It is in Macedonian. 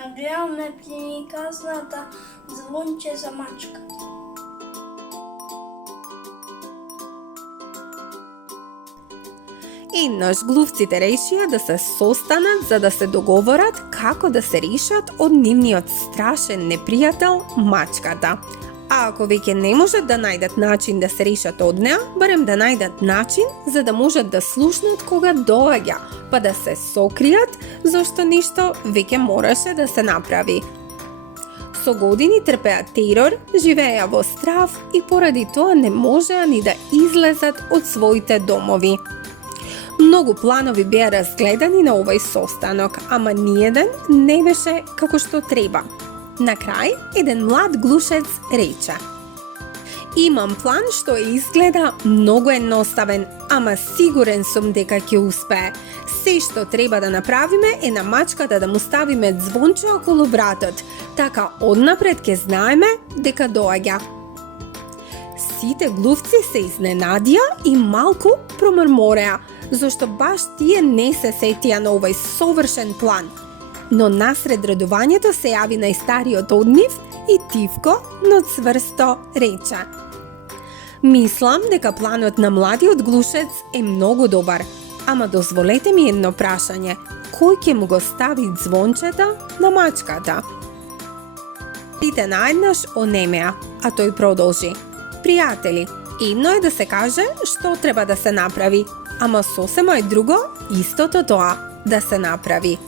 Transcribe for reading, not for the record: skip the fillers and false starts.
А гледаме приказната Звонче за мачката. Еднаш глувците решија да се состанат за да се договорат како да се решат од нивниот страшен непријател мачката. А ако веќе не можат да најдат начин да се решат од неа, барем да најдат начин за да можат да слушнат кога доаѓа, па да се сокријат зашто ништо веќе мораше да се направи. Со години трпеа терор, живееа во страв и поради тоа не можеа ни да излезат од своите домови. Многу планови беа разгледани на овој состанок, ама ниеден не беше како што треба. На крај, еден млад глушец рече: "Имам план што изгледа многу едноставен, ама сигурен сум дека ќе успее. Се што треба да направиме е на мачката да му ставиме звонче околу вратот, така однапред ќе знаеме дека доаѓа." Сите глувци се изненадија и малку промрмореа, зашто баш тие не се сетија на овој совршен план. Но насред радувањето се јави најстариот од нив и тивко, но цврсто рече: "Мислам дека планот на младиот глушец е многу добар, ама дозволете ми едно прашање. Кој ќе му го стави звончето на мачката?" Сите наеднаш онемеа, а тој продолжи: "Пријатели, едно е да се каже што треба да се направи, ама сосема е друго истото тоа да се направи."